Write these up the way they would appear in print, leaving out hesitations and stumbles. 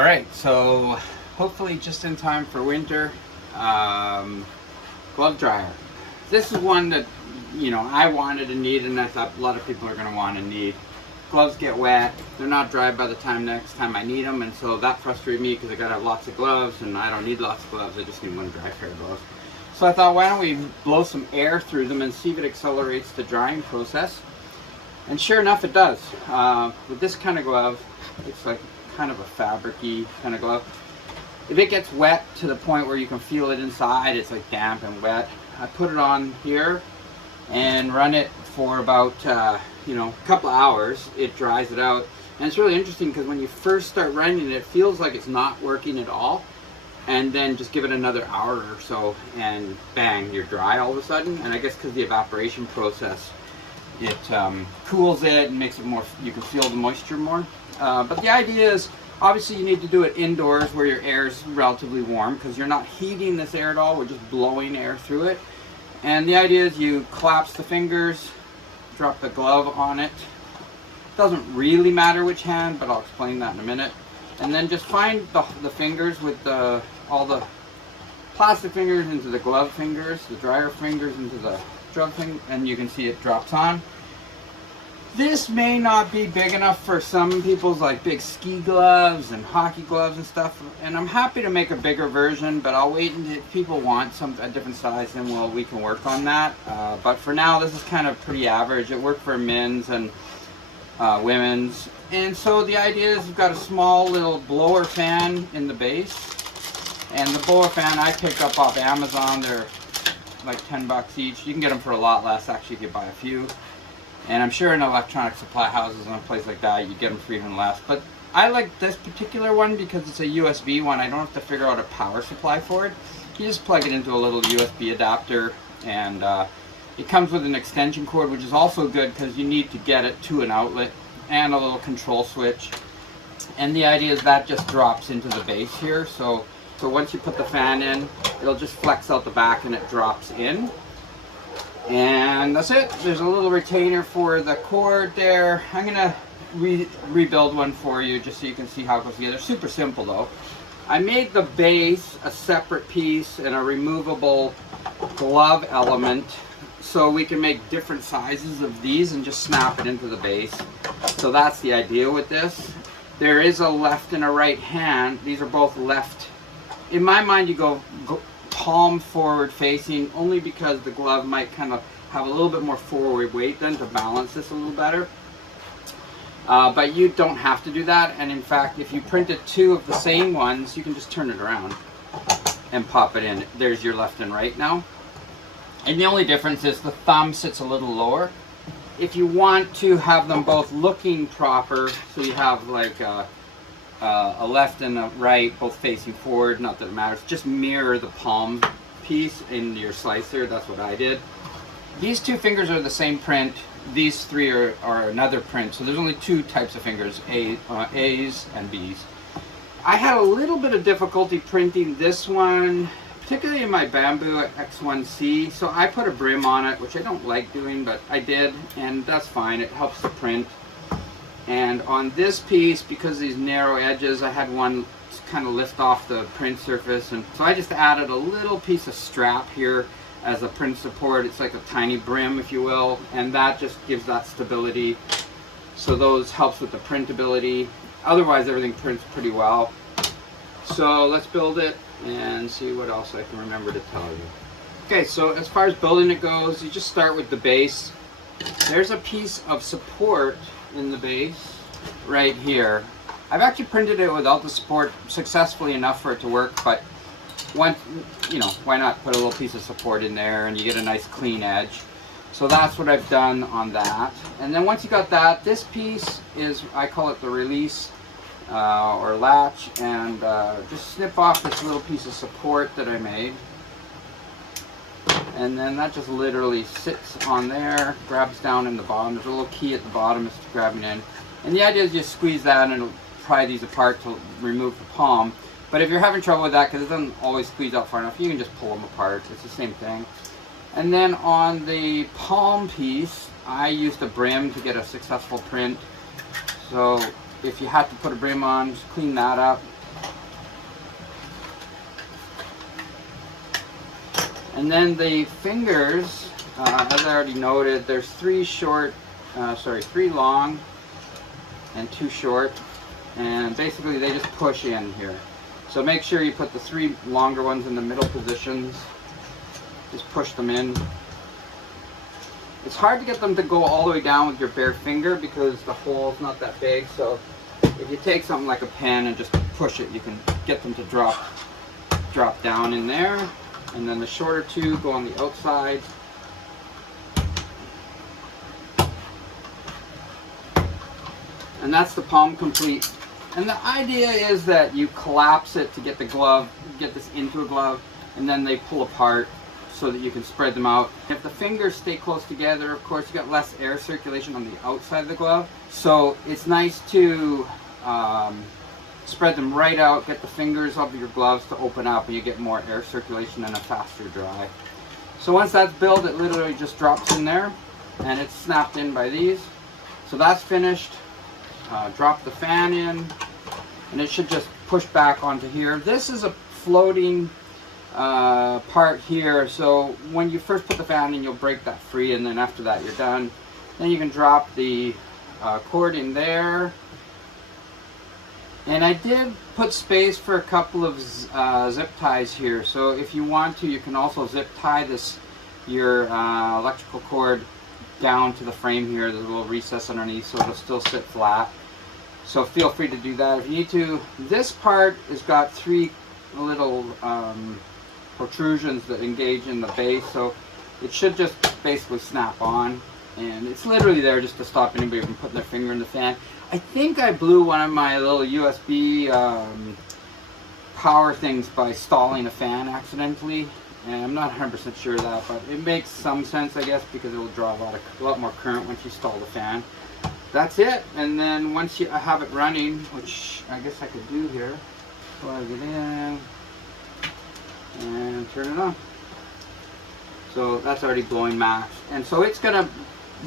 All right, so hopefully just in time for winter, glove dryer. This is one that, I wanted and need, and I thought a lot of people are going to want and need. Gloves get wet, they're not dry by the next time I need them, and so that frustrated me because I got to have lots of gloves, and I don't need lots of gloves, I just need one dry pair of gloves. So I thought, why don't we blow some air through them and see if it accelerates the drying process. And sure enough, it does. With this kind of glove, it's like kind of a fabric-y kind of glove. If it gets wet to the point where you can feel it inside, it's like damp and wet, I put it on here and run it for about a couple of hours. It dries it out, and it's really interesting because when you first start running it, it feels like it's not working at all, and then just give it another hour or so and bang, you're dry all of a sudden. And I guess because the evaporation process, it cools it and makes it more, you can feel the moisture more. But the idea is, obviously you need to do it indoors where your air is relatively warm, because you're not heating this air at all, we're just blowing air through it. And the idea is you collapse the fingers, drop the glove on it. Doesn't really matter which hand, but I'll explain that in a minute. And then just find the fingers with all the plastic fingers into the glove fingers, the dryer fingers into the glove finger, and you can see it drops on. This may not be big enough for some people's like big ski gloves and hockey gloves and stuff, and I'm happy to make a bigger version, but I'll wait until people want a different size, and we can work on that. But for now, this is kind of pretty average. It worked for men's and women's. And so the idea is you've got a small little blower fan in the base, and the blower fan I picked up off Amazon. They're like 10 bucks each. You can get them for a lot less actually if you buy a few. And I'm sure in electronic supply houses and a place like that, you get them for even less. But I like this particular one because it's a USB one. I don't have to figure out a power supply for it. You just plug it into a little USB adapter, and it comes with an extension cord, which is also good because you need to get it to an outlet, and a little control switch. And the idea is that just drops into the base here. So once you put the fan in, it'll just flex out the back and it drops in. And that's it. There's a little retainer for the cord there. I'm gonna rebuild one for you just so you can see how it goes together. Super simple though. I made the base a separate piece and a removable glove element, so we can make different sizes of these and just snap it into the base. So that's the idea with this. There is a left and a right hand. These are both left. In my mind, you go palm forward facing, only because the glove might kind of have a little bit more forward weight then to balance this a little better. But you don't have to do that, and in fact if you printed two of the same ones, you can just turn it around and pop it in. There's your left and right now. And the only difference is the thumb sits a little lower. If you want to have them both looking proper, so you have like a left and a right both facing forward, not that it matters, just mirror the palm piece in your slicer. That's what I did. These two fingers are the same print. These three are another print. So there's only two types of fingers, A's and B's. I had a little bit of difficulty printing this one, particularly in my bamboo X1C. So I put a brim on it, which I don't like doing, but I did, and that's fine. It helps to print. And on this piece, because of these narrow edges, I had one kind of lift off the print surface, and so I just added a little piece of strap here as a print support. It's like a tiny brim, if you will, and that just gives that stability. So those helps with the printability. Otherwise, everything prints pretty well. So let's build it and see what else I can remember to tell you. Okay, so as far as building it goes, you just start with the base. There's a piece of support in the base right here. I've actually printed it without the support successfully enough for it to work, but why not put a little piece of support in there and you get a nice clean edge. So that's what I've done on that. And then once you got that, this piece is, I call it the release or latch, and just snip off this little piece of support that I made. And then that just literally sits on there, grabs down in the bottom. There's a little key at the bottom, it's grabbing in. And the idea is just squeeze that and it'll pry these apart to remove the palm. But if you're having trouble with that, because it doesn't always squeeze out far enough, you can just pull them apart. It's the same thing. And then on the palm piece, I used a brim to get a successful print. So if you have to put a brim on, just clean that up. And then the fingers, as I already noted, there's three long and 2 short, and basically they just push in here. So make sure you put the 3 longer ones in the middle positions. Just push them in. It's hard to get them to go all the way down with your bare finger because the hole's not that big. So if you take something like a pen and just push it, you can get them to drop down in there. And then the shorter 2 go on the outside. And that's the palm complete. And the idea is that you collapse it to get the glove, get this into a glove, and then they pull apart so that you can spread them out. If the fingers stay close together, of course, you got less air circulation on the outside of the glove. So it's nice to spread them right out, get the fingers of your gloves to open up, and you get more air circulation and a faster dry. So once that's built, it literally just drops in there, and it's snapped in by these. So that's finished. Drop the fan in, and it should just push back onto here. This is a floating part here, so when you first put the fan in, you'll break that free, and then after that you're done. Then you can drop the cord in there. And I did put space for a couple of zip ties here, so if you want to, you can also zip tie your electrical cord down to the frame here. There's a little recess underneath, so it'll still sit flat. So feel free to do that if you need to. This part has got 3 little protrusions that engage in the base, so it should just basically snap on. And it's literally there just to stop anybody from putting their finger in the fan. I think I blew one of my little USB power things by stalling a fan accidentally. And I'm not 100% sure of that, but it makes some sense, I guess, because it will draw a lot more current once you stall the fan. That's it. And then once you have it running, which I guess I could do here, plug it in and turn it on. So that's already blowing max. And so it's going to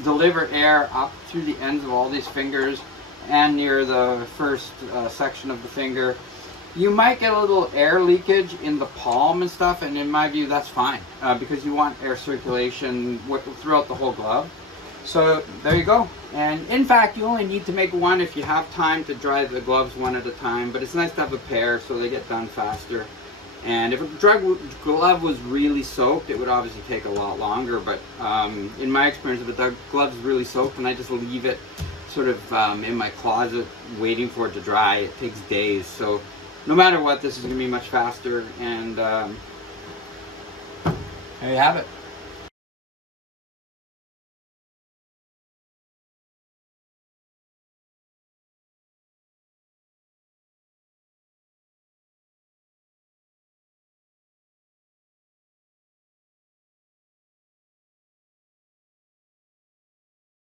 deliver air up through the ends of all these fingers and near the first section of the finger. You might get a little air leakage in the palm and stuff, and in my view that's fine because you want air circulation throughout the whole glove. So there you go. And in fact, you only need to make one if you have time to dry the gloves one at a time, but it's nice to have a pair so they get done faster. And if a glove was really soaked, it would obviously take a lot longer, but in my experience, if the glove's really soaked and I just leave it sort of in my closet waiting for it to dry, it takes days. So no matter what, this is going to be much faster, and there you have it.